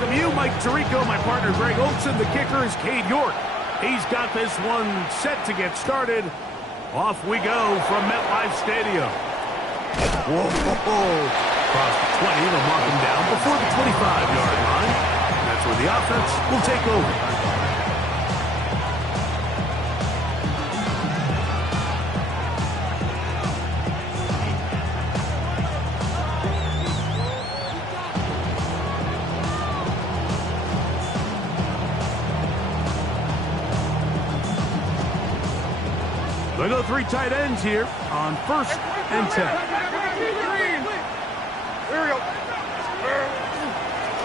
welcome you, Mike Tirico, my partner Greg Olson. The kicker is Cade York. He's got this one set to get started. Off we go from MetLife Stadium. Whoa, across the 20, they'll mark him down before the 25-yard line. And that's where the offense will take over. They go three tight ends here on 1st and 10.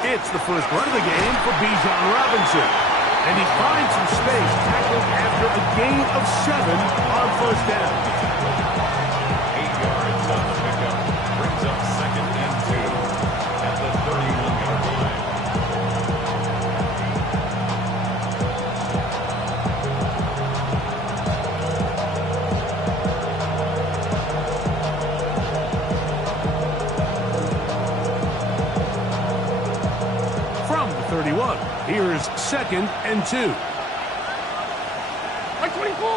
It's the first run of the game for Bijan Robinson. And he finds some space tackled after a gain of 7 on 1st down. 8 yards on the pickup. Brings up 2nd and 2 at the 31-yard line. Here's 2nd and 2. Like 24.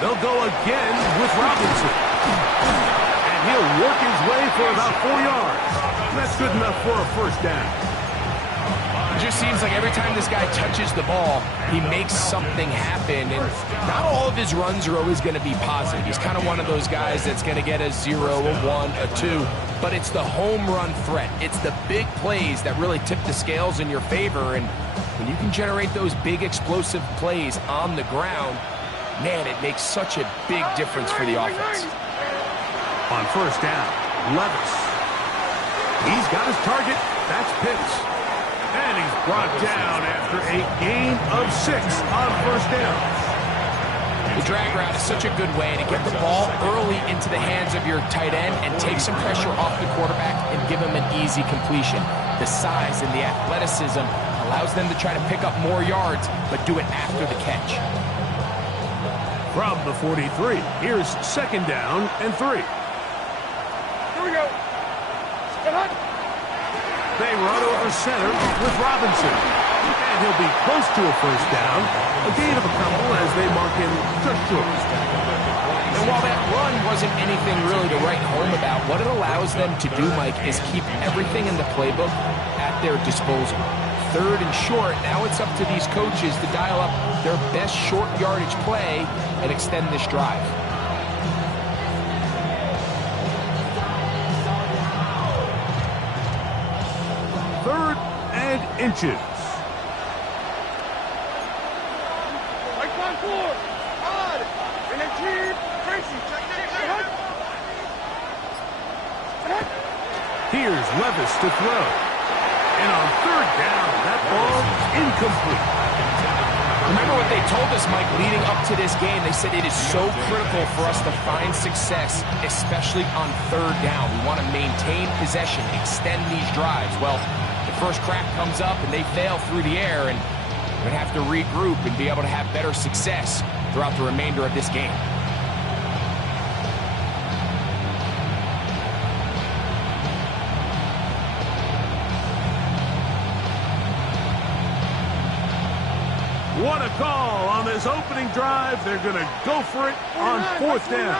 They'll go again with Robinson. And he'll work his way for about 4 yards. That's good enough for a 1st down. It just seems like every time this guy touches the ball, he makes something happen. And not all of his runs are always going to be positive. He's kind of one of those guys that's going to get a 0, a 1, a 2. But it's the home run threat. It's the big plays that really tip the scales in your favor. And when you can generate those big explosive plays on the ground, man, it makes such a big difference for the offense. On 1st down, Levis. He's got his target. That's Pitts. And he's brought down after a gain of 6 on 1st down. The drag route is such a good way to get the ball early into the hands of your tight end and take some pressure off the quarterback and give him an easy completion. The size and the athleticism allows them to try to pick up more yards, but do it after the catch. From the 43, here's 2nd down and 3. Here we go. They run over center with Robinson. And he'll be close to a 1st down. A gain of a couple as they mark him just short. And while that run wasn't anything really to write home about, what it allows them to do, Mike, is keep everything in the playbook at their disposal. 3rd and short, now it's up to these coaches to dial up their best short yardage play and extend this drive. 3rd and inches. Here's Levis to throw. And on 3rd down, that ball is incomplete. Remember what they told us, Mike, leading up to this game. They said it is so critical for us to find success, especially on 3rd down. We want to maintain possession, extend these drives. Well, the first crack comes up and they fail through the air, and we're going to have to regroup and be able to have better success throughout the remainder of this game. What a call on this opening drive. They're going to go for it on 4th down.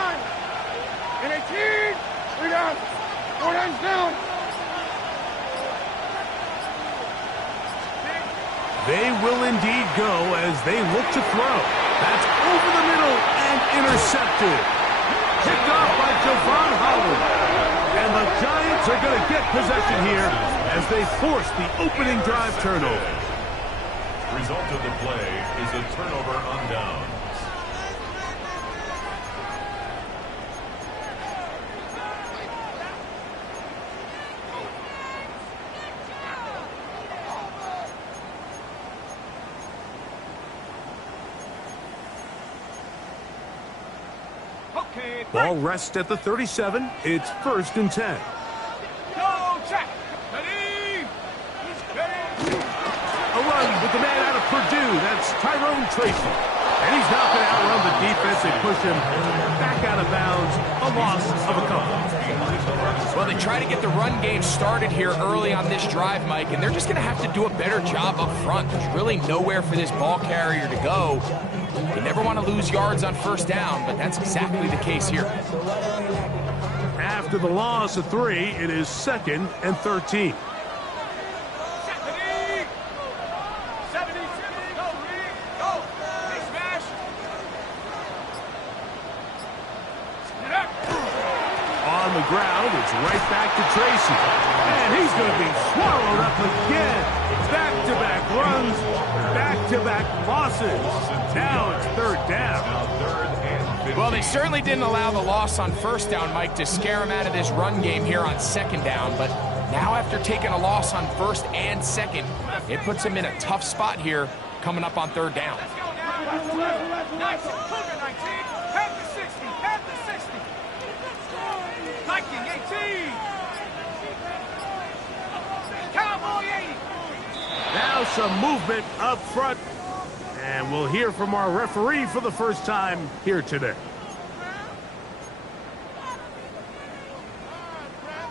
And 18. 3 down. 4 downs down. They will indeed go as they look to throw. That's over the middle and intercepted. Picked off by Javon Holland. And the Giants are going to get possession here as they force the opening drive turnover. Result of the play is a turnover on downs. Ball rests at the 37. It's 1st and 10. Go, check. Ready. A run with the man out of Purdue. That's Tyrone Tracy. And he's not going to outrun the defense and push him back out of bounds. A loss of a couple. Well, the try to get the run game started here early on this drive, Mike, and they're just going to have to do a better job up front. There's really nowhere for this ball carrier to go. You never want to lose yards on first down, but that's exactly the case here. After the loss of 3, it is 2nd and 13. On the ground, it's right back to Tracy. And he's going to be swallowed up again. Back-to-back runs, back-to-back losses. Now it's 3rd down. Well, they certainly didn't allow the loss on first down, Mike, to scare him out of this run game here on 2nd down. But now after taking a loss on 1st and 2nd, it puts him in a tough spot here coming up on 3rd down. Now some movement up front. And we'll hear from our referee for the first time here today.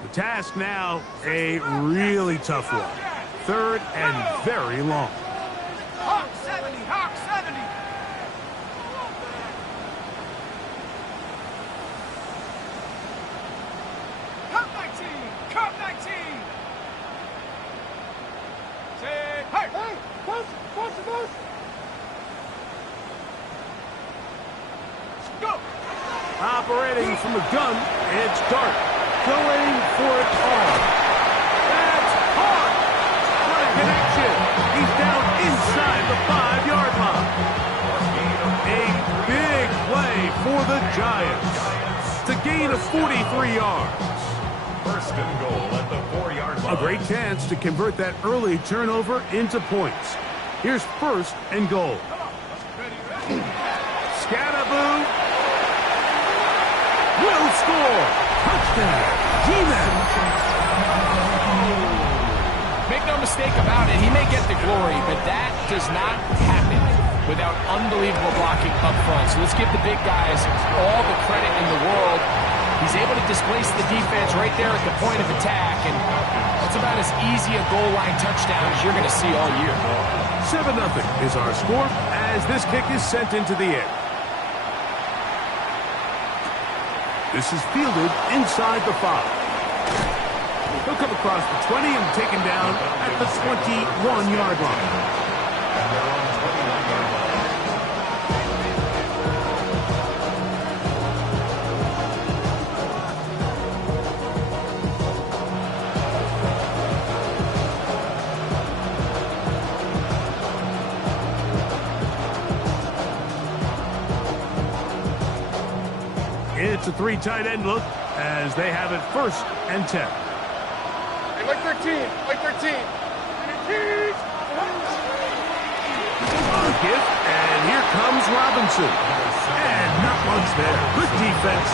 The task now, a really tough one. 3rd and very long. Hawk 70, Hawk 70. Cup 19, Cup 19. Say, hey, hey, push. Go. Operating from the gun, it's Dart. Going for it all. That's hard. What a connection. He's down inside the 5-yard line. A big play for the Giants. To gain of 43 yards. 1st and goal at the 4-yard line. A great chance to convert that early turnover into points. Here's 1st and goal. Scattaboo. Will score. Touchdown. G-Man. Make no mistake about it, he may get the glory, but that does not happen without unbelievable blocking up front. So let's give the big guys all the credit in the world. He's able to displace the defense right there at the point of attack, and that's about as easy a goal line touchdown as you're going to see all year. 7-0 is our score as this kick is sent into the air. This is fielded inside the 5. He'll come across the 20 and taken down at the 21-yard line. It's a 3 tight end look as they have it 1st and 10. Hey, like 13, like 13. Gift, and here comes Robinson. And not much there. Good defense.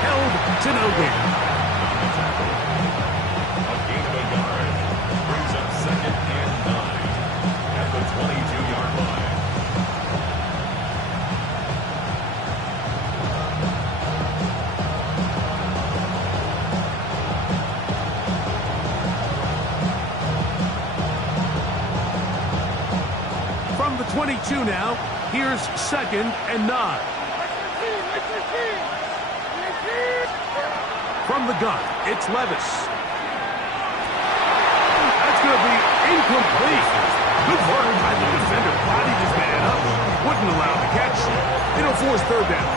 Held to no gain. A gain of a yard. Brings up 2nd and 9 at the 22-yard line. From the 22 now, here's 2nd and 9. From the gun, it's Levis. That's going to be incomplete. Good work by the defender. Bodied his man up. Wouldn't allow the catch. It'll force 3rd down.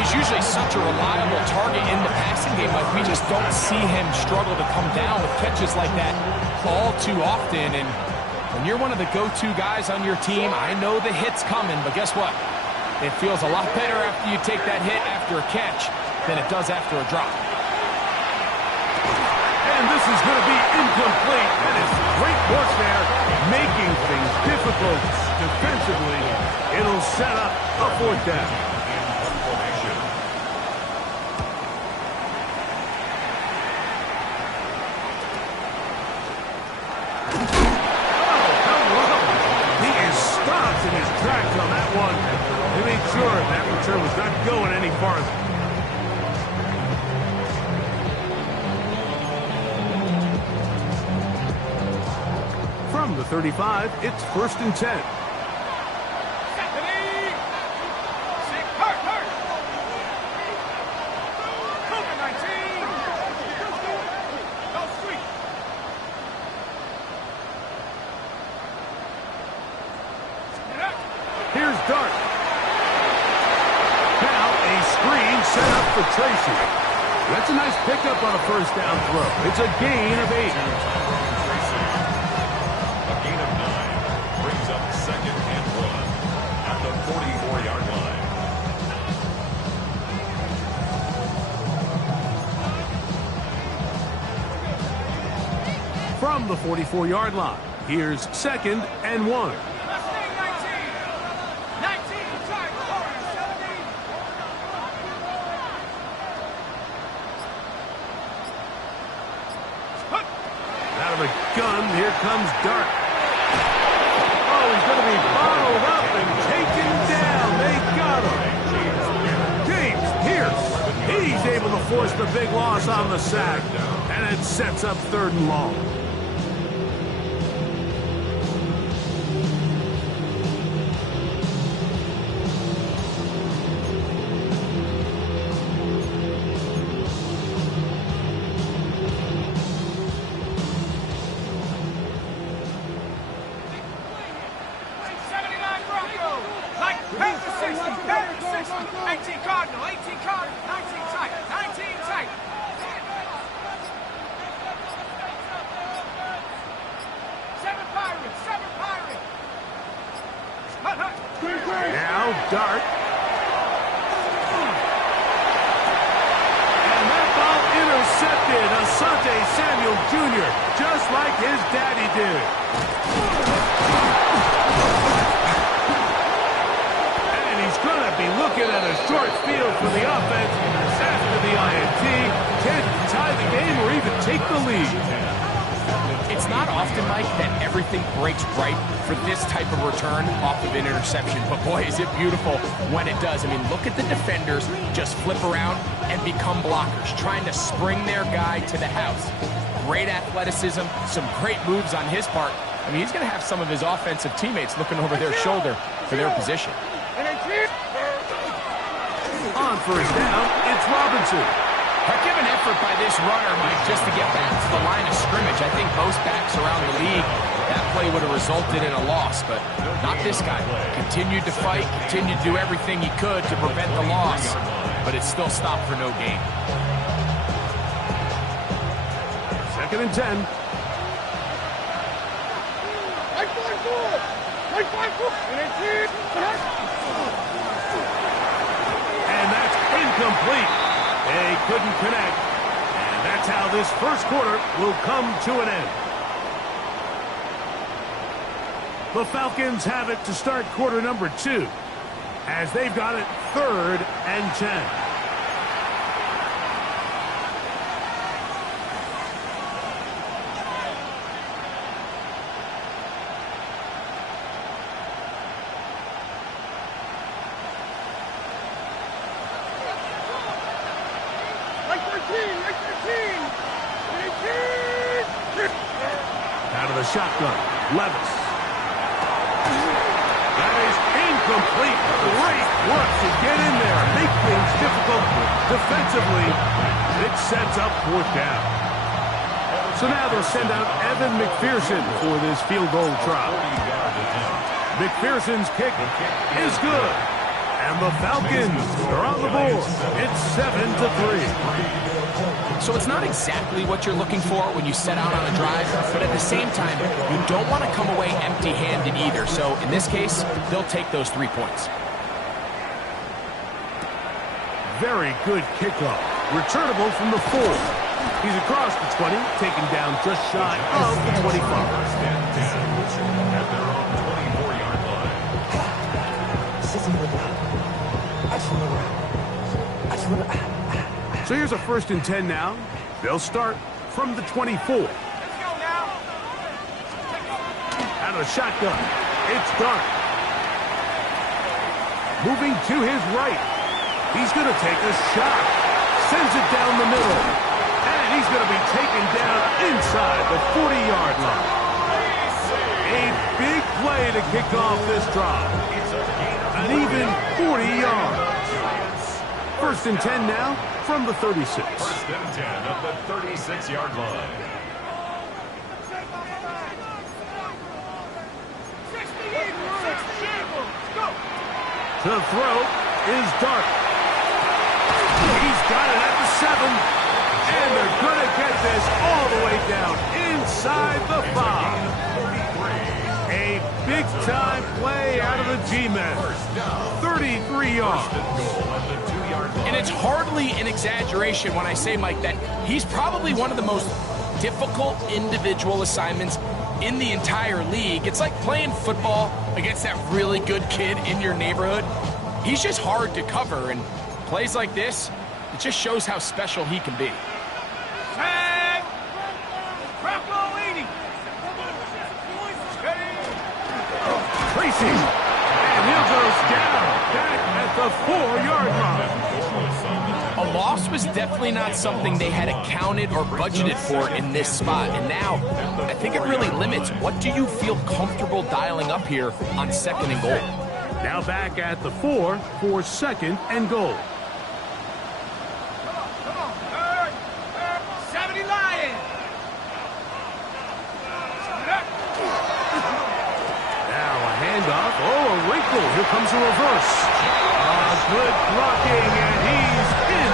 He's usually such a reliable target in the passing game, but we just don't see him struggle to come down with catches like that all too often. And when you're one of the go-to guys on your team, I know the hit's coming, but guess what? It feels a lot better after you take that hit after a catch than it does after a drop. And this is going to be incomplete. That is great work there, making things difficult defensively. It'll set up a 4th down. In his tracks on that one. They made sure that return was not going any farther. the 35, it's 1st and 10. Here's Dart. Now a screen set up for Tracy. That's a nice pickup on a 1st down throw. It's a gain of 8. A gain of 9 brings up 2nd and 1 at the 44-yard line. From the 44-yard line, here's 2nd and 1. Out of a gun, here comes Dart. Oh, he's going to be bottled up and taken down. They got him. James Pierce. He's able to force the big loss on the sack, and it sets up 3rd and long. Now Dart. And that ball intercepted. Asante Samuel Jr., just like his daddy did. And he's going to be looking at a short field for the offense after the INT. Can tie the game or even take the lead. It's not often, Mike, that everything breaks right for this type of return off of an interception. But, boy, is it beautiful when it does. I mean, look at the defenders just flip around and become blockers, trying to spring their guy to the house. Great athleticism, some great moves on his part. I mean, he's going to have some of his offensive teammates looking over their shoulder for their position. On 1st down, it's Robinson. Heck of an effort by this runner, Mike, just to get back to the line of scrimmage. I think most backs around the league, that play would have resulted in a loss, but not this guy. Continued to fight, continued to do everything he could to prevent the loss, but it still stopped for no gain. 2nd and 10. And that's incomplete. They couldn't connect. And that's how this 1st quarter will come to an end. The Falcons have it to start quarter number 2, as they've got it 3rd and 10. Out of the shotgun, Levis. That is incomplete. Great work to get in there. Make things difficult defensively. It sets up 4th down. So now they'll send out Evan McPherson for this field goal try. McPherson's kick is good. And the Falcons are on the board. It's 7-3. So it's not exactly what you're looking for when you set out on a drive, but at the same time, you don't want to come away empty-handed either. So in this case, they'll take those 3 points. Very good kickoff. Returnable from the 4. He's across the 20, taken down just shy of the 25. At their own 24-yard line. So here's a 1st and 10 now. They'll start from the 24. Out of the shotgun, it's Dart. Moving to his right. He's going to take a shot. Sends it down the middle. And he's going to be taken down inside the 40-yard line. A to kick off this drive. An even 40 yards. First and 10 now from the 36. First and 10 at the 36-yard line. To throw is Dark. He's got it at the 7. And they're going to get this all the way down inside the 5. A big-time play out of the G-men. 33 yards. And it's hardly an exaggeration when I say, Mike, that he's probably one of the most difficult individual assignments in the entire league. It's like playing football against that really good kid in your neighborhood. He's just hard to cover, and plays like this, it just shows how special he can be. Tag! Crap ball 80! Tracy, and he goes down back at the 4-yard line. A loss was definitely not something they had accounted or budgeted for in this spot. And now, I think it really limits what do you feel comfortable dialing up here on 2nd and goal. Now back at the 4 for 2nd and goal. 70 Lions! Now a handoff. Oh, a wrinkle. Here comes a reverse. Good blocking, and he's in.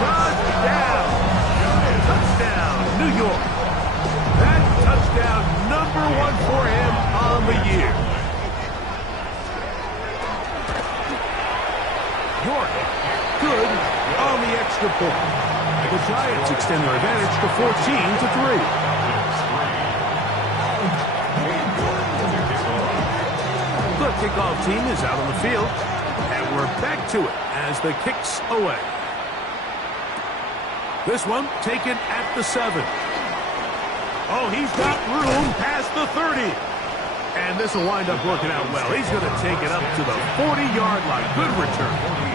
Touchdown. Touchdown, New York. That touchdown number 1 for him on the year. York, good on the extra point. The Giants extend their advantage to 14-3. The kickoff team is out on the field. And we're back to it as the kick's away. This one taken at the 7. Oh, he's got room past the 30. And this will wind up working out well. He's going to take it up to the 40-yard line. Good return.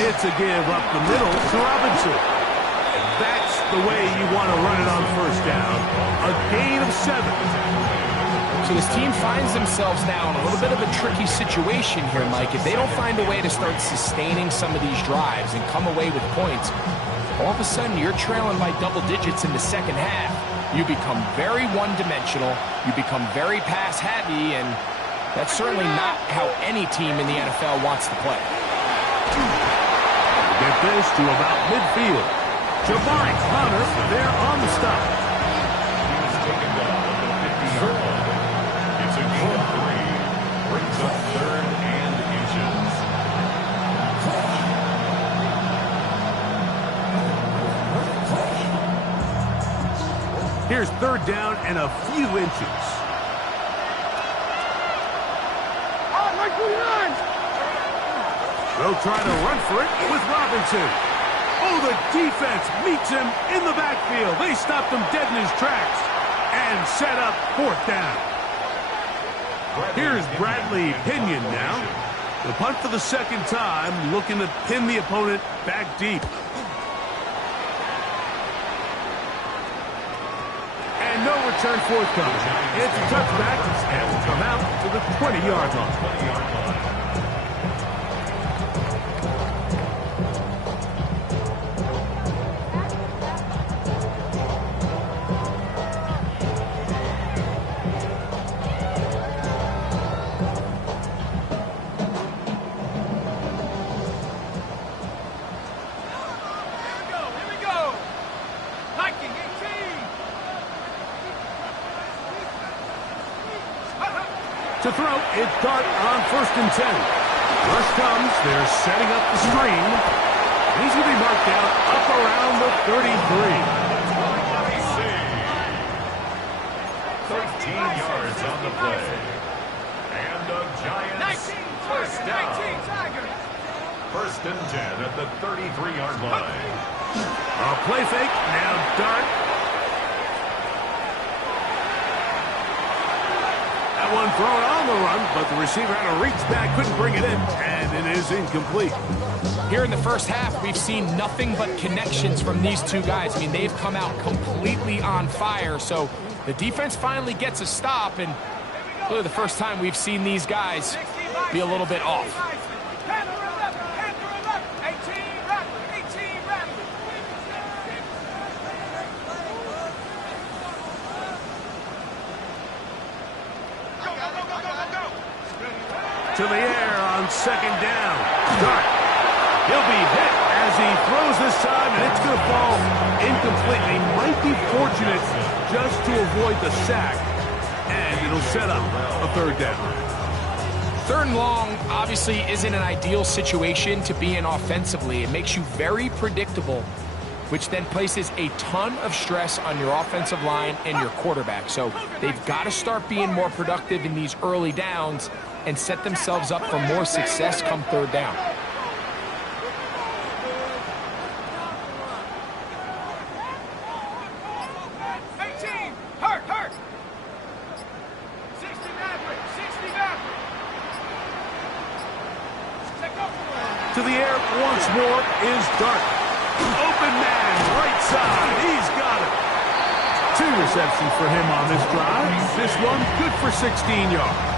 It's a give up the middle to Robinson. And that's the way you want to run it on first down. A gain of 7. So this team finds themselves now in a little bit of a tricky situation here, Mike. If they don't find a way to start sustaining some of these drives and come away with points, all of a sudden you're trailing by double digits in the second half. You become very one-dimensional. You become very pass-heavy, and that's certainly not how any team in the NFL wants to play. Get this to about midfield. Jabari Connor there on the stop. He's taken down at the 50-yard line. It's a gain of 3. Brings up 3rd and inches. Here's 3rd down and a few inches. Oh, Mike, who runs? They'll try to run for it with Robinson. Oh, the defense meets him in the backfield. They stopped him dead in his tracks and set up 4th down. Here's Bradley Pinion now. The punt for the 2nd time, looking to pin the opponent back deep. And no return forthcoming. It's a touchback and will come out to the 20-yard line. To throw, it's Dart on 1st and 10. Rush comes, they're setting up the screen. He's going to be marked out up around the 33. 13 yards on the play. And the Giants first down. 1st and 10 at the 33-yard line. A play fake, now Dart. that one thrown on the run, but the receiver had to reach back, couldn't bring it in, and it is incomplete. Here in the first half, we've seen nothing but connections from these two guys. I mean, they've come out completely on fire, so the defense finally gets a stop, and really the first time we've seen these guys be a little bit off. To the air on second down. Dart. He'll be hit as he throws this time, and it's going to fall incomplete. He might be fortunate just to avoid the sack, and it'll set up a third down. Third and long obviously isn't an ideal situation to be in offensively. It makes you very predictable, which then places a ton of stress on your offensive line and your quarterback. So they've got to start being more productive in these early downs and set themselves up for more success come third down. To the air once more is Dart. Open man, right side. He's got it. 2 receptions for him on this drive. This one good for 16 yards.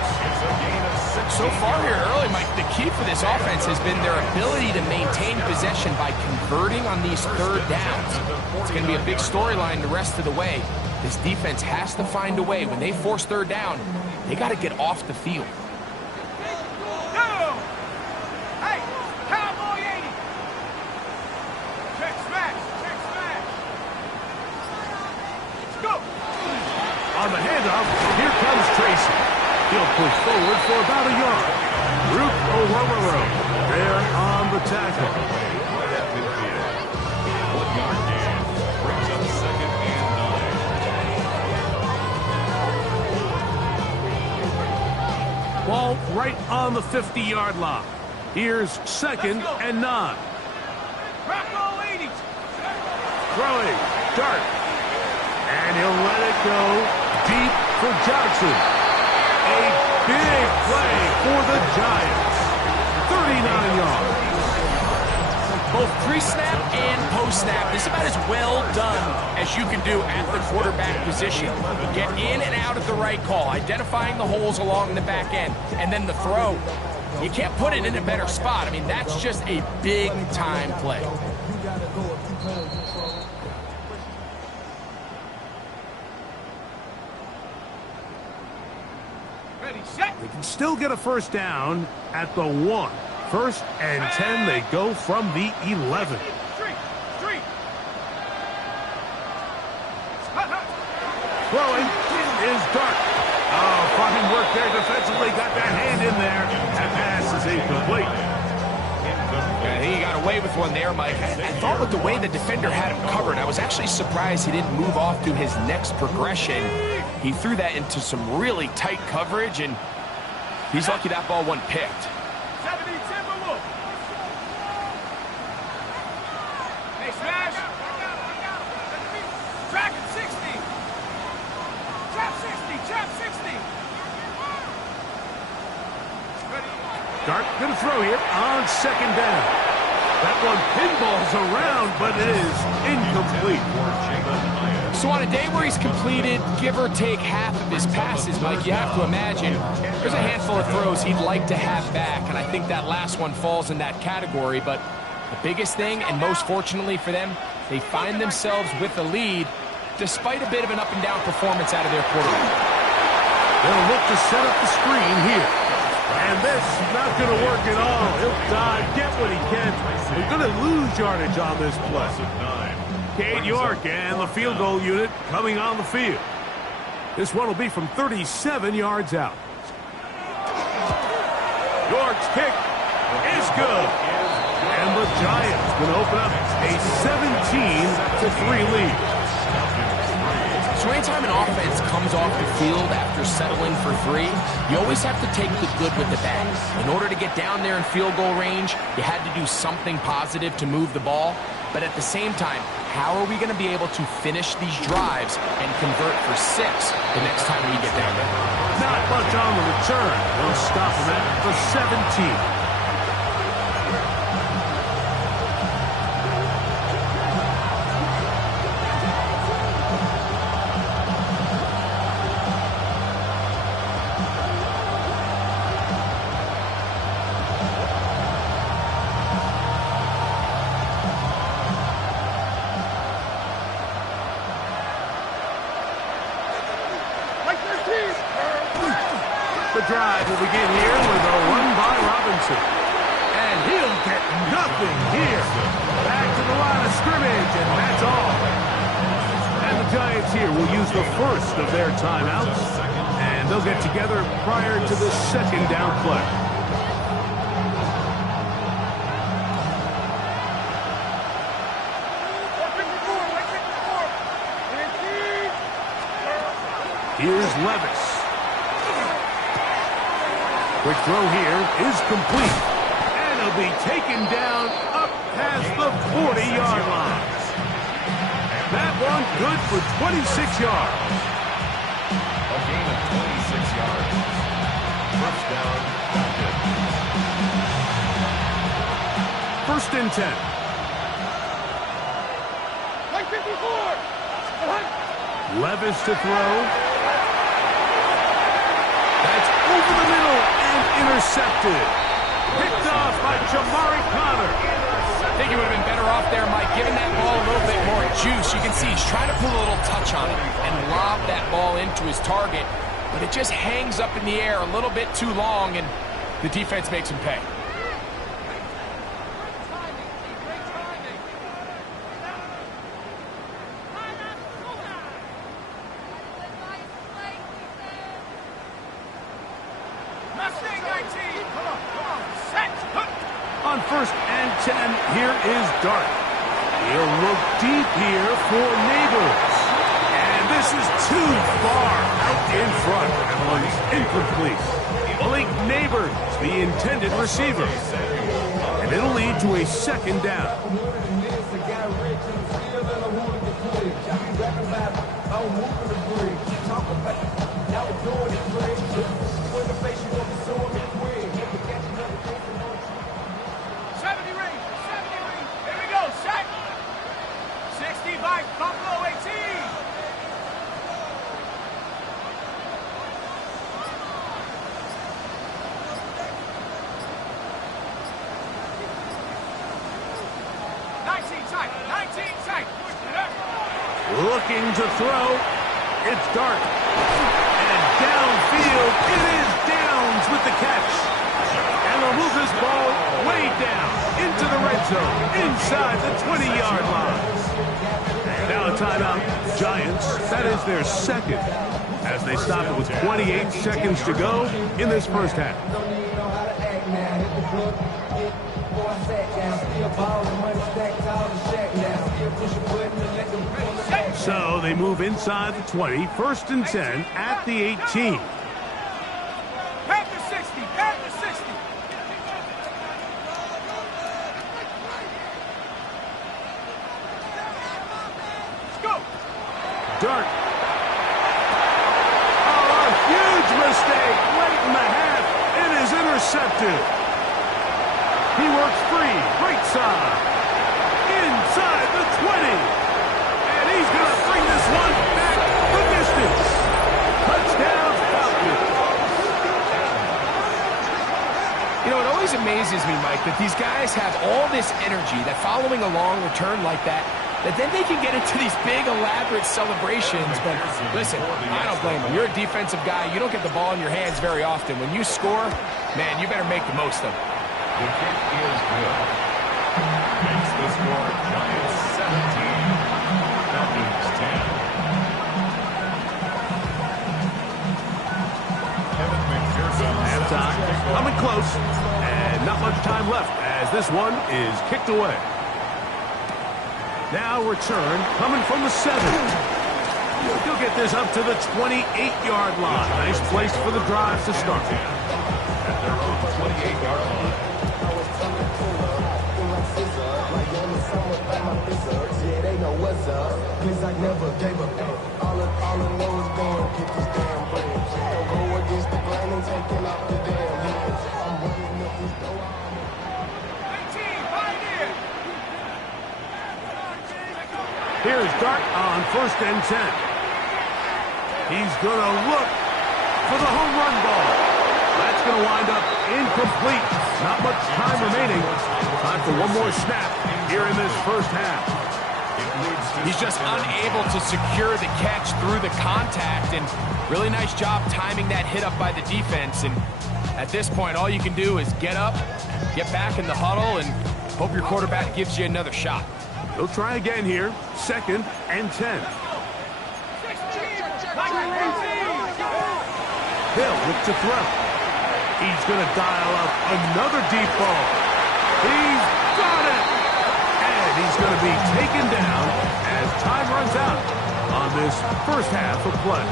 So far here early, Mike, the key for this offense has been their ability to maintain possession by converting on these third downs. It's going to be a big storyline the rest of the way. This defense has to find a way. When they force third down, they got to get off the field. On the handoff, here comes Tracy. He'll push forward for about a yard. Root O'Rourke there on the tackle. Right at midfield. 1-yard gain. Brings up second and 9. Ball right on the 50-yard line. Here's second and 9. Throwing. Dart. And he'll let it go deep for Johnson. A big play for the Giants. 39 yards. Both pre-snap and post-snap, this is about as well done as you can do at the quarterback position. Get in and out at the right call, identifying the holes along the back end, and then the throw. You can't put it in a better spot. I mean, that's just a big-time play. They can still get a first down at the 1. First and 10, they go from the 11. Throwing is Dart. Oh, fine work there defensively. Got that hand in there. That pass is incomplete. I think he got away with one there, Mike. I thought with the way the defender had him covered, I was actually surprised he didn't move off to his next progression. He threw that into some really tight coverage, and he's lucky that ball wasn't picked. Dart going to throw here on second down. That one pinballs around, but it is incomplete. So on a day where he's completed, give or take half of his passes, Mike, you have to imagine there's a handful of throws he'd like to have back, and I think that last one falls in that category. But the biggest thing, and most fortunately for them, they find themselves with a lead despite a bit of an up-and-down performance out of their quarterback. They'll look to set up the screen here. And this is not going to work at all. He'll dive, get what he can. They're going to lose yardage on this play. Cade York and the field goal unit coming on the field. This one will be from 37 yards out. York's kick is good. And the Giants going to open up a 17-3 lead. So anytime an offense comes off the field after settling for 3, you always have to take the good with the bad. In order to get down there in field goal range, you had to do something positive to move the ball. But at the same time, how are we going to be able to finish these drives and convert for 6 the next time we get down there? Not much on the return. They'll stop him at the 17. The drive will begin here with a run by Robinson. And he'll get nothing here. Back to the line of scrimmage, and that's all. And the Giants here will use the first of their timeouts. And they'll get together prior to the second down play. Here's Levis. Quick throw here is complete. And it'll be taken down up past the 40-yard line. That one good for 26 yards. A gain of 26 yards. First down, Falcons. First and 10. Like 54. Levis to throw. That's over the middle and intercepted. Picked off by Jamari Connor. I think he would have been better off there, Mike, giving that ball a little bit more juice. You can see he's trying to pull a little touch on it and lob that ball into his target, but it just hangs up in the air a little bit too long, and the defense makes him pay. On first and 10, here is Dart. He'll look deep here for Neighbors. And this is too far out in front. That one's incomplete. Malik Neighbors, the intended receiver. And it'll lead to a second down. Buffalo 18. Looking to throw. It's Dart. And downfield, it is Downs with the catch. And they'll move this ball way down into the red zone, inside the 20-yard line. Now a timeout, Giants. That is their second, as they stop it with 28 seconds to go in this first half. So they move inside the 20, first and 10 at the 18. Pat the 60, pat the 60. Dart. Oh, a huge mistake late in the half. It is intercepted. He works free, right side, inside the 20. And he's going to bring this one back the distance. Touchdown, Falcons. You know, it always amazes me, Mike, that these guys have all this energy, that following a long return like that then they can get into these big, elaborate celebrations. But listen, I don't blame them. You're a defensive guy. You don't get the ball in your hands very often. When you score, man, you better make the most of it. The kick is good. Makes the score Giants 17, Falcons 10. Kevin McPherson. Halftime coming close, and not much time left as this one is kicked away. Now return coming from the 7. He'll get this up to the 28-yard line. Nice place for the drive to start. At their own 28-yard line. cause I never gave up. All I know is going get this damn bread. Don't go against the grain and taking off the damn head. I'm running up this door. 18, right here. Here's Dart on 1st and 10. He's going to look for the home run ball. That's going to wind up incomplete. Not much time remaining. Time for one more snap here in this first half. He's just unable to secure the catch through the contact, and really nice job timing that hit up by the defense. And at this point, all you can do is get up, get back in the huddle, and hope your quarterback gives you another shot. He'll try again here. 2nd and 10. Hill look to throw. He's going to dial up another deep ball. He's got it! And he's going to be taken down as time runs out on this first half of play.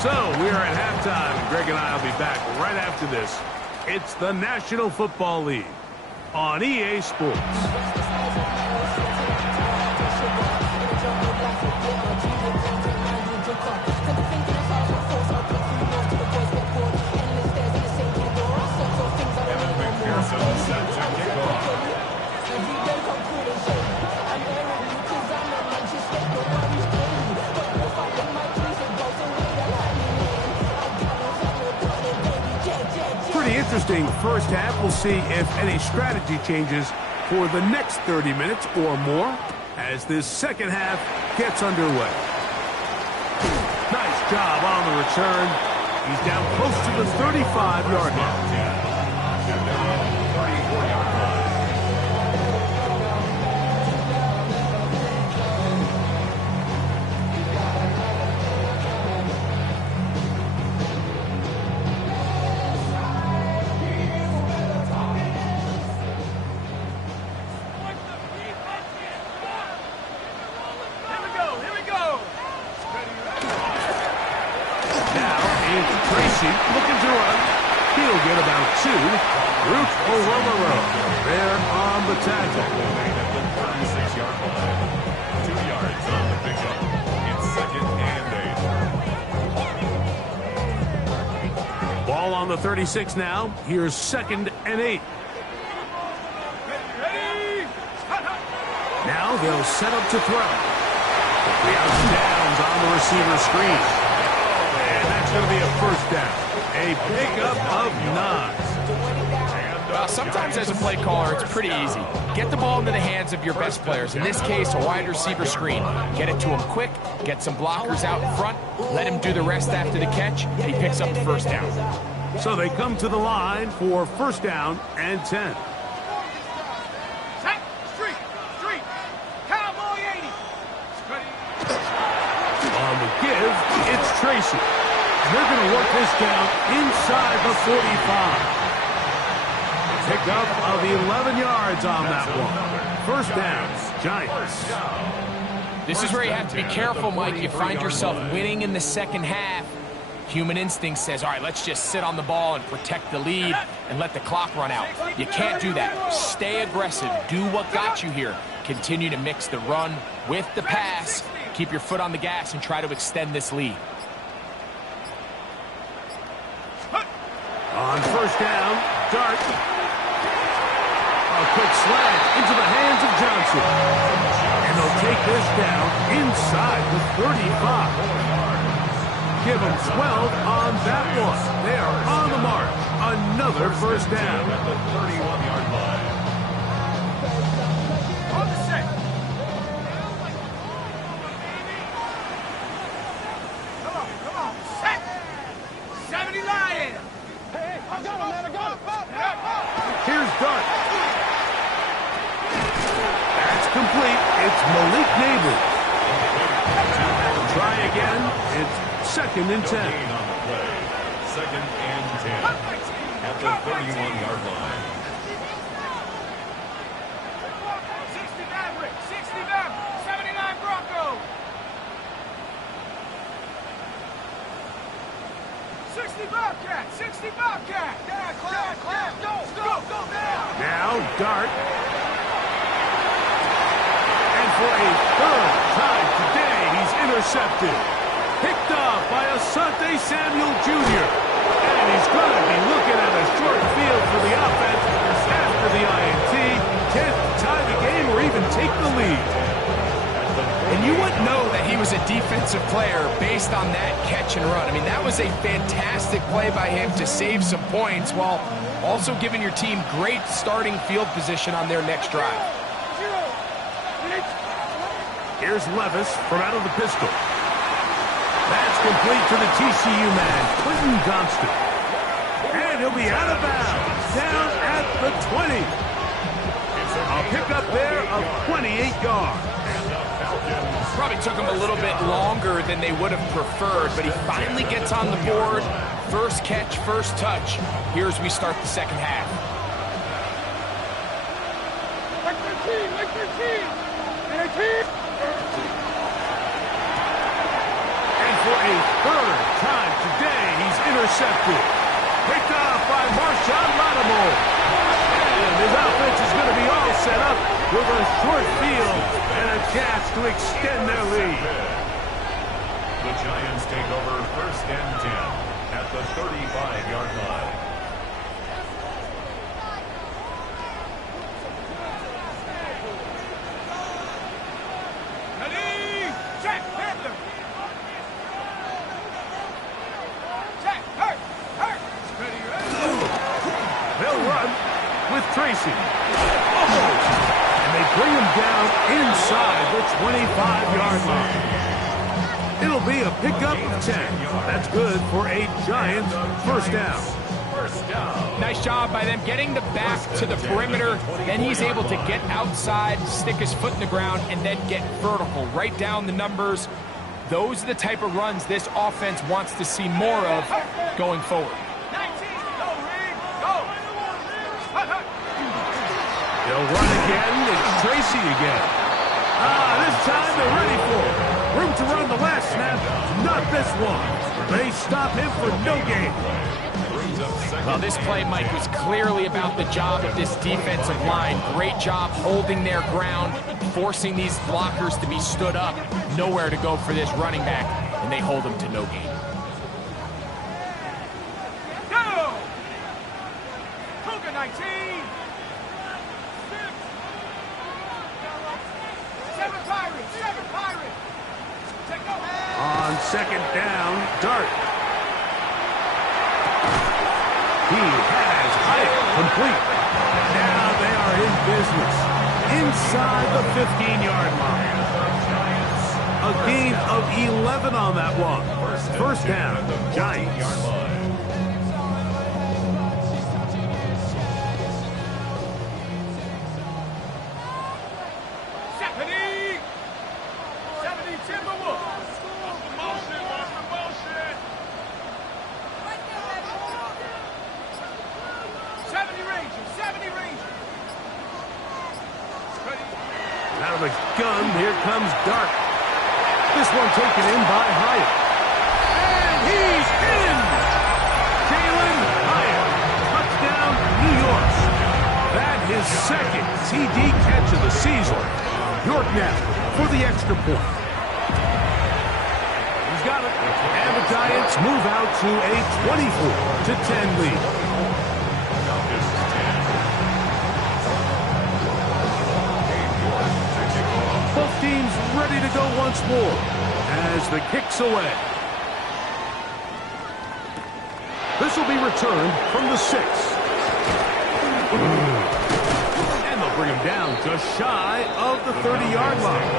So we are at halftime, and Greg and I will be back right after this. It's the National Football League on EA Sports. Pretty interesting first half. We'll see if any strategy changes for the next 30 minutes or more as this second half gets underway. Nice job on the return. He's down close to the 35-yard line. Looking to run. He'll get about 2. Root Oromaro there on the tackle. 36-yard line. 2 yards on the pickup. It's 2nd and 8. Ball on the 36 now. Here's 2nd and 8. Now they'll set up to throw. The outs and downs on the receiver screen. And that's going to be a first down. A pickup of 9. Well, sometimes as a play caller, it's pretty easy. Get the ball into the hands of your best players. In this case, a wide receiver screen. Get it to him quick, get some blockers out in front, let him do the rest after the catch, and he picks up the first down. So they come to the line for 1st down and 10. Street. Cowboy 80. On the give, it's Tracy. And they're going to work this down inside the 45. Pick up of 11 yards on that one. 1st down, Giants. This is where you have to be careful, Mike. You find yourself winning in the second half. Human instinct says, all right, let's just sit on the ball and protect the lead and let the clock run out. You can't do that. Stay aggressive. Do what got you here. Continue to mix the run with the pass. Keep your foot on the gas and try to extend this lead. On 1st down, Dart. A quick slant into the hands of Johnson. And they'll take this down inside the 35. Give them 12 on that one. They are on the mark. Another 1st down. At the 31-yard line. On the set. Come on. Set. 70 Lions. Hey, I got him, man. Here's Dart. That's complete. It's Malik Neighbor. Try again. It's 2nd and 10. On the play. 2nd and 10. At the 31-yard line. 60 Maverick. 79 Bronco. 60 Bobcat. Yeah, clap. Go now. Now Dart. And for a intercepted. Picked up by Asante Samuel Jr. And he's going to be looking at a short field for the offense after the INT. Can't tie the game or even take the lead. And you wouldn't know that he was a defensive player based on that catch and run. I mean, that was a fantastic play by him to save some points while also giving your team great starting field position on their next drive. Here's Levis from out of the pistol. That's complete to the TCU man, Quentin Johnston. And he'll be out of bounds, down at the 20. A pickup there of 28 yards. Probably took him a little bit longer than they would have preferred, but he finally gets on the board. First catch, first touch. Here as we start the second half. Like 13, like 13. 13. And for a third time today, he's intercepted. Picked off by Marshawn Lattimore. And his offense is going to be all set up with a short field and a chance to extend their lead. The Giants take over first and 10 at the 35-yard line. Ready? Check, Panther. Check, hurt. Ready, ready. They'll run with Tracy. And they bring him down inside the 25-yard line. It'll be a pickup of 10. That's good for a Giants first down. Nice job by them getting the back to the perimeter. Then he's able to get outside, stick his foot in the ground, and then get vertical. Right down the numbers. Those are the type of runs this offense wants to see more of going forward. 19, go, Reed, go. They'll run again. It's Tracy again. This time they're ready for it. Room to run the last snap. Not this one. They stop him for no gain. Well, this play, Mike, was clearly about the job of this defensive line. Great job holding their ground, forcing these blockers to be stood up. Nowhere to go for this running back, and they hold him to no gain. Go! Cougar 19. 7 Pirates. Take over. On second down, Dart. He has Hyatt complete. Now they are in business inside the 15-yard line. A gain of 11 on that one. First down, Giants. Out of the gun, here comes Dart. This one taken in by Hyatt. And he's in! Jalen Hyatt. Touchdown, New York. That his second TD catch of the season. York now for the extra point. He's got it. And the Giants move out to a 24-10 lead. Both teams ready to go once more as the kick's away. This will be returned from the 6. And they'll bring him down just shy of the 30-yard line.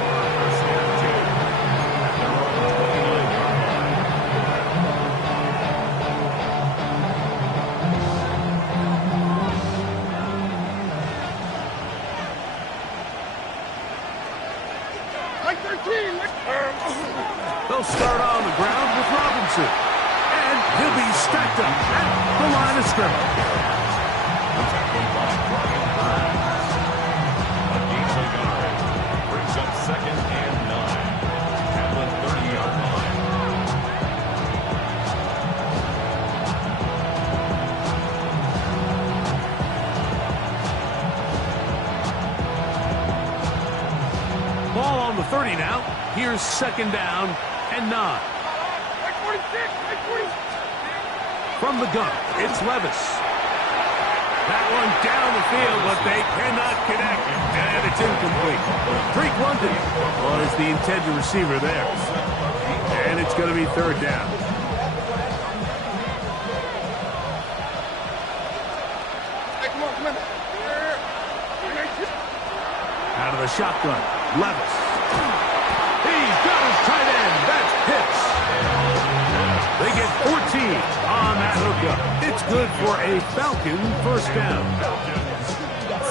They'll start on the ground with Robinson. And he'll be stacked up at the line of scrimmage. A decent yard brings up second and 9 at the 30-yard line. Ball on the 30 now. Here's second down and 9. From the gun, it's Levis. That one down the field, but they cannot connect, and it's incomplete. Drake London was the intended receiver there. And it's going to be 3rd down. Out of the shotgun, Levis. He's got his tight end. That's Pitts. They get 14 on that hookup. It's good for a Falcon 1st down.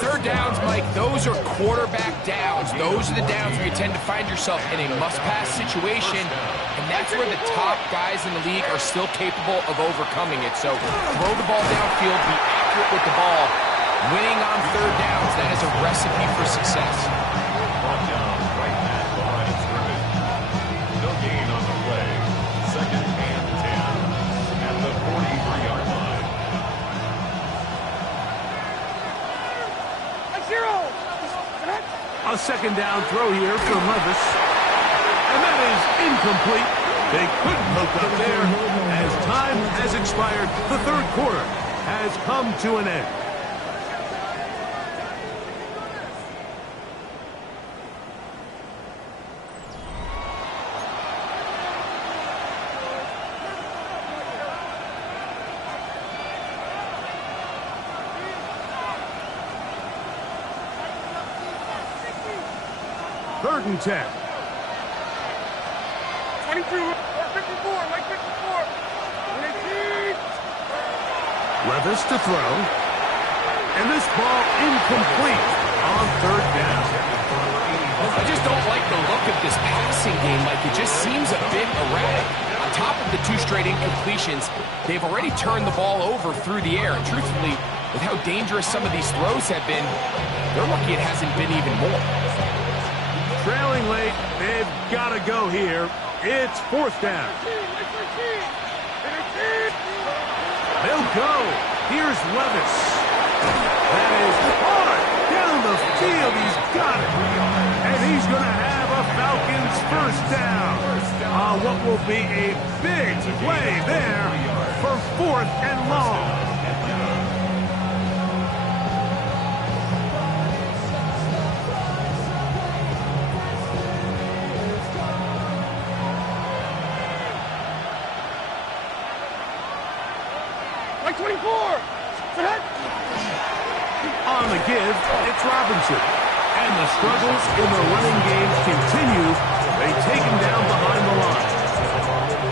3rd downs, Mike, those are quarterback downs. Those are the downs where you tend to find yourself in a must-pass situation, and that's where the top guys in the league are still capable of overcoming it. So throw the ball downfield, be accurate with the ball. Winning on 3rd downs, that is a recipe for success. Brought down right at the line of scrimmage. No gain on the play. 2nd and 10 at the 43-yard line. A 2nd down throw here for Levis. And that is incomplete. They couldn't hook up there. As time has expired, the 3rd quarter has come to an end. Third and 10. 22, 54, Mike 54. Levis to throw. And this ball incomplete on 3rd down. I just don't like the look of this passing game, Mike. It just seems a bit erratic. On top of the 2 straight incompletions, they've already turned the ball over through the air. And truthfully, with how dangerous some of these throws have been, they're lucky it hasn't been even more. Trailing late, they've got to go here. It's 4th down. They'll go. Here's Levis. That is hard down the field. He's got it. And he's going to have a Falcons 1st down on what will be a big play there for 4th and long. Mike 24. On the give, it's Robinson. And the struggles in the running game continue. They take him down behind the line.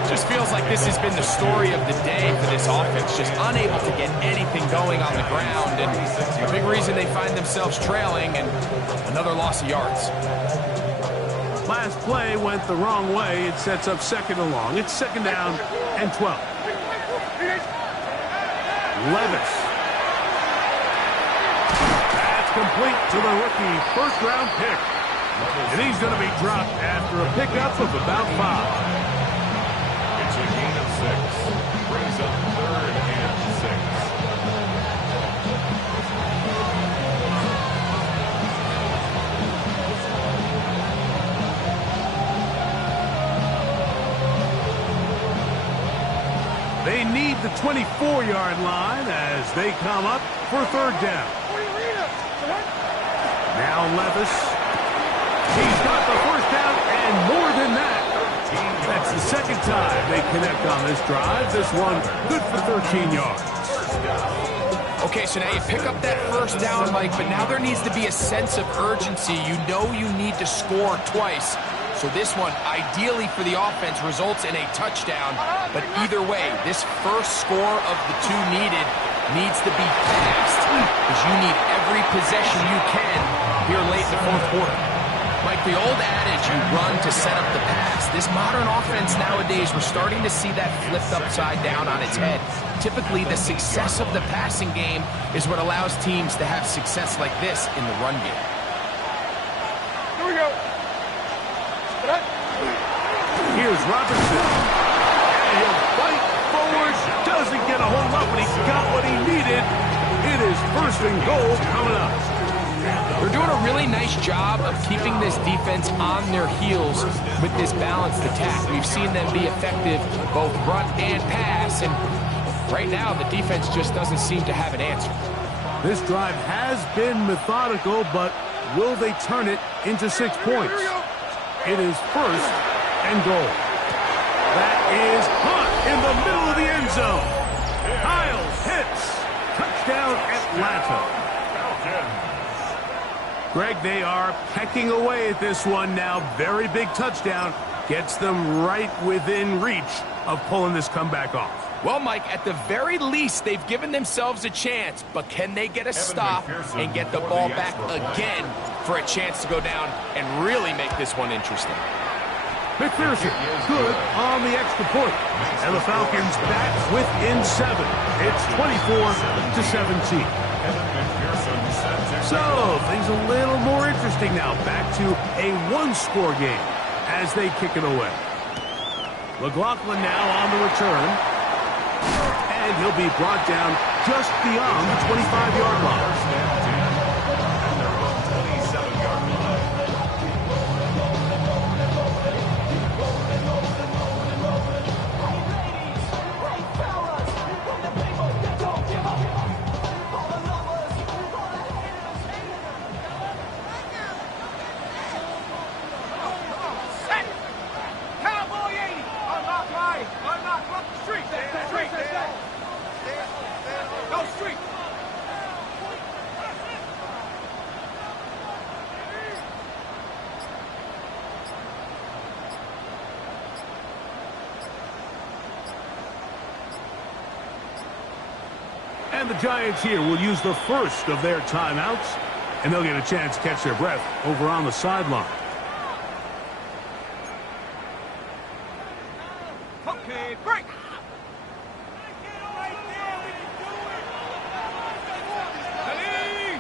Just feels like this has been the story of the day for this offense. Just unable to get anything going on the ground. And a big reason they find themselves trailing and another loss of yards. Last play went the wrong way. It sets up 2nd and long. It's 2nd down and 12. Levis. That's complete to the rookie 1st-round pick. And he's going to be dropped after a pickup of about 5. It's a gain of 6. Brings up 3rd and 6. They need the 24-yard line as they come up for 3rd down. Now Levis. He's got the 1st down and more than that. That's the 2nd time they connect on this drive. This one good for 13 yards. Okay, so now you pick up that 1st down, Mike, but now there needs to be a sense of urgency. You know you need to score twice. So this one, ideally for the offense, results in a touchdown. But either way, this first score of the 2 needed needs to be fast, because you need every possession you can here late in the 4th quarter. Like the old adage, you run to set up the pass. This modern offense nowadays, we're starting to see that flipped upside down on its head. Typically, the success of the passing game is what allows teams to have success like this in the run game. Here we go. Here's Robinson. And he'll fight forward. Doesn't get a whole lot, but he got what he needed. It is 1st and goal coming up. They're doing a really nice job of keeping this defense on their heels with this balanced attack. We've seen them be effective both run and pass, and right now the defense just doesn't seem to have an answer. This drive has been methodical, but will they turn it into 6 points? It is 1st and goal. That is caught in the middle of the end zone. Kyle hits. Touchdown, Atlanta. Greg, they are pecking away at this one now. Very big touchdown. Gets them right within reach of pulling this comeback off. Well, Mike, at the very least, they've given themselves a chance, but can they get a stop and get the ball back again for a chance to go down and really make this one interesting? McPherson, good on the extra point. And the Falcons back within 7. It's 24-17. So, things a little more interesting now. Back to a one-score game as they kick it away. McLaughlin now on the return. And he'll be brought down just beyond the 25-yard line. And the Giants here will use the first of their timeouts, and they'll get a chance to catch their breath over on the sideline. Okay, break.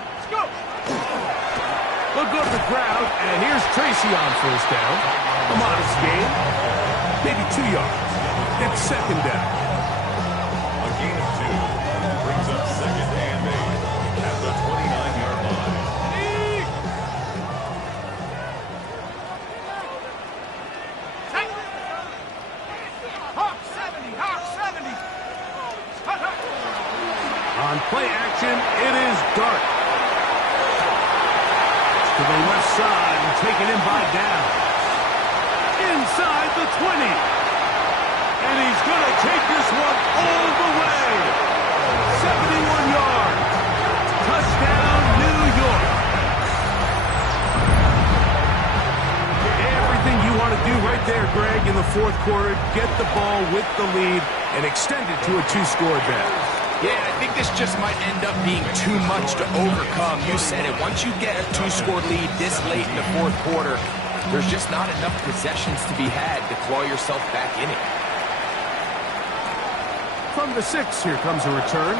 Let's go. Look good at the crowd, and here's Tracy on first down. A modest gain, maybe 2 yards. It's 2nd down. A gain of 2 brings up 2nd and 8 at the 29-yard line. Hawk 70, Hawk 70. On play action, it is Dart. To the left side and taken in by down. Inside the 20. And he's going to take this one all the way. 71 yards. Touchdown, New York. Everything you want to do right there, Greg, in the 4th quarter. Get the ball with the lead and extend it to a 2-score advantage. Yeah, I think this just might end up being too much to overcome. You said it. Once you get a 2-score lead this late in the 4th quarter, there's just not enough possessions to be had to claw yourself back in it. From the 6, here comes a return.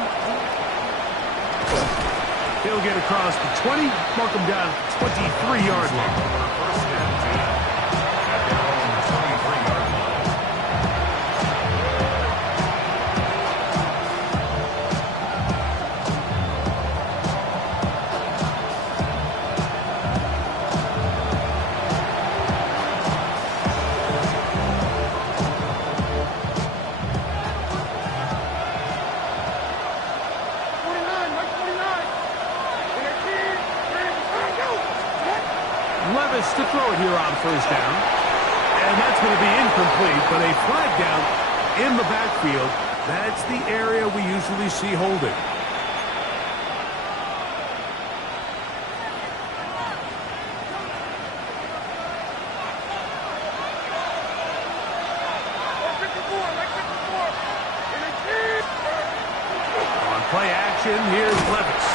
He'll get across the 20, mark him down 23-yard line. First and 10 at their own 23-yard line. Levis to throw it here on first down. And that's going to be incomplete, but a flag down in the backfield. That's the area we usually see holding. On play action, here's Levis.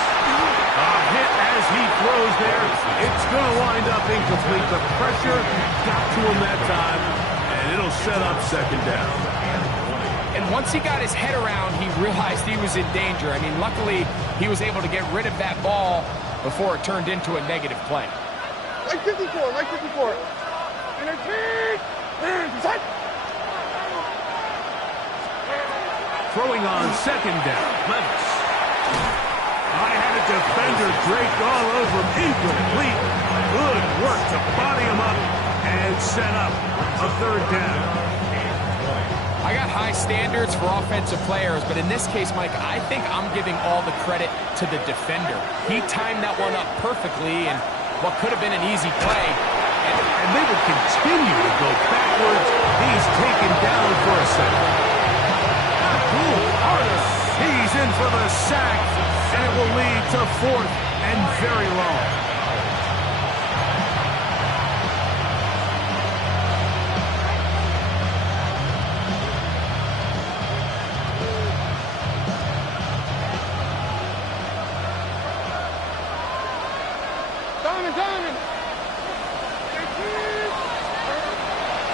A hit as he throws there. It's going to wind up incomplete. The pressure got to him that time, and it'll set up 2nd down. And once he got his head around, he realized he was in danger. I mean, luckily, he was able to get rid of that ball before it turned into a negative play. Like 54, like 54. And a kick. Throwing on 2nd down. Levis. High-handed That defender draped all over him. Incomplete. Good work to body him up and set up a third down. I got high standards for offensive players, but in this case, Mike, I think I'm giving all the credit to the defender. He timed that one up perfectly, and what could have been an easy play. And they would continue to go backwards. He's taken down for a second. He's in for the sack, and it will lead to 4th and very long.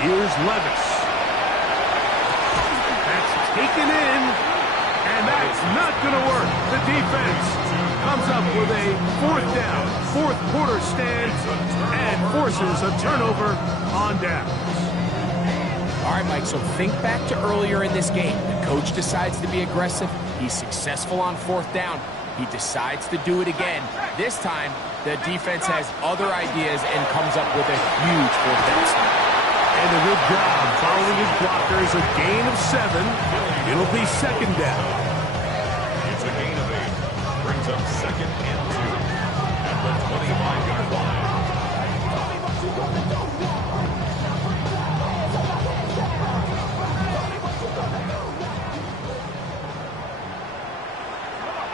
Here's Levis. That's taken in, and that's not going to work. The defense comes up with a 4th down, 4th quarter stand, and forces a turnover on downs. All right, Mike, so think back to earlier in this game. The coach decides to be aggressive. He's successful on 4th down. He decides to do it again. This time, the defense has other ideas and comes up with a huge 4th down stop. And a good job following his blockers. A gain of 7. It'll be 2nd down. It's a gain of 8. Brings up 2nd and 2 at the 25-yard line.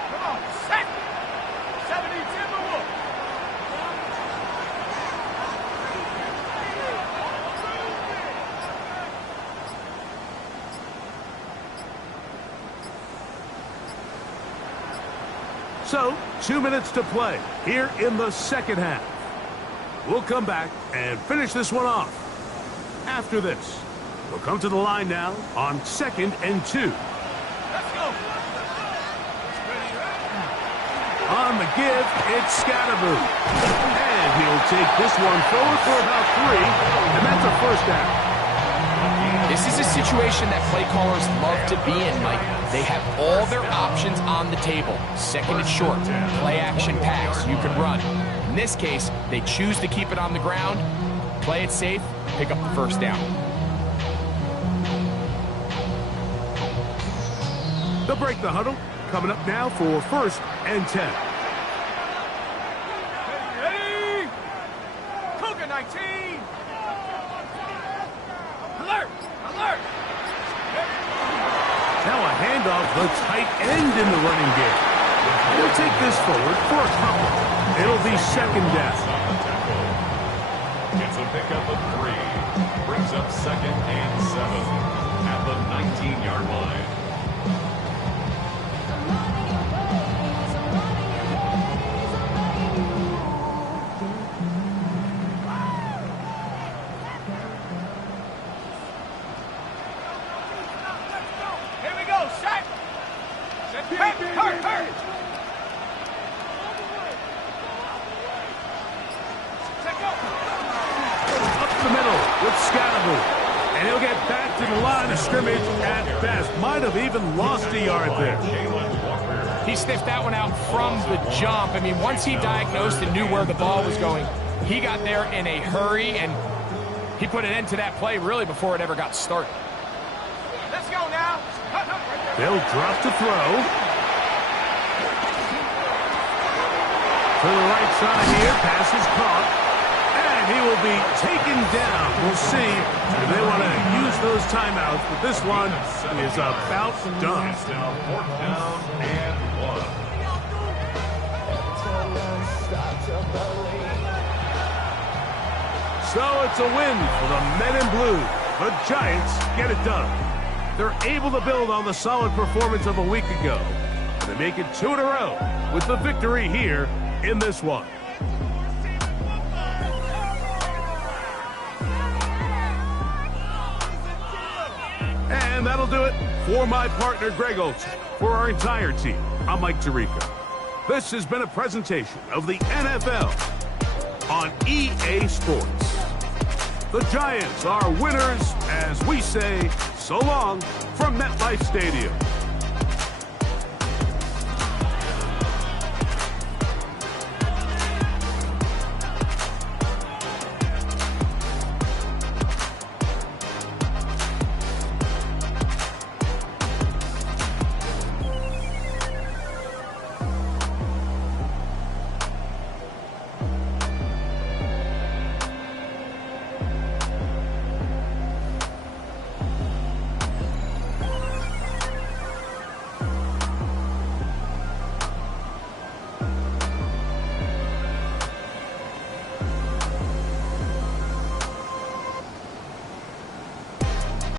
Come on, set! 70 Timberwolves! So, 2 minutes to play here in the second half. We'll come back and finish this one off. After this, we'll come to the line now on 2nd and 2. Let's go! On the give, it's Scatterboo. And he'll take this one forward for about 3, and that's a 1st down. This is a situation that play callers love to be in, Mike. They have all their options on the table. 2nd and short, play action pass, you can run. In this case, they choose to keep it on the ground, play it safe, pick up the 1st down. They'll break the huddle. Coming up now for 1st and 10. Ready? Cougar 19! Alert! Alert! Now a handoff, the tight end in the running game. He'll take this forward for a couple. It'll be 2nd down. It's a pickup of 3. Brings up 2nd and 7 at the 19-yard line. Here we go, set! Hurt! Up the middle with Scatterboo. And he'll get back to the line of scrimmage at best. Might have even lost a yard there. He sniffed that one out from the jump. I mean, once he diagnosed and knew where the ball was going, he got there in a hurry, and he put an end to that play really before it ever got started. Let's go now! They'll drop to throw. To the right side here, pass is caught. And he will be taken down. We'll see if they want to use those timeouts, but this one is about done. Now 4th down and 1. So it's a win for the men in blue. The Giants get it done. They're able to build on the solid performance of a week ago. They make it 2 in a row with the victory here in this one. And that'll do it for my partner, Greg Olson. For our entire team, I'm Mike Tirico. This has been a presentation of the NFL on EA Sports. The Giants are winners as we say so long from MetLife Stadium.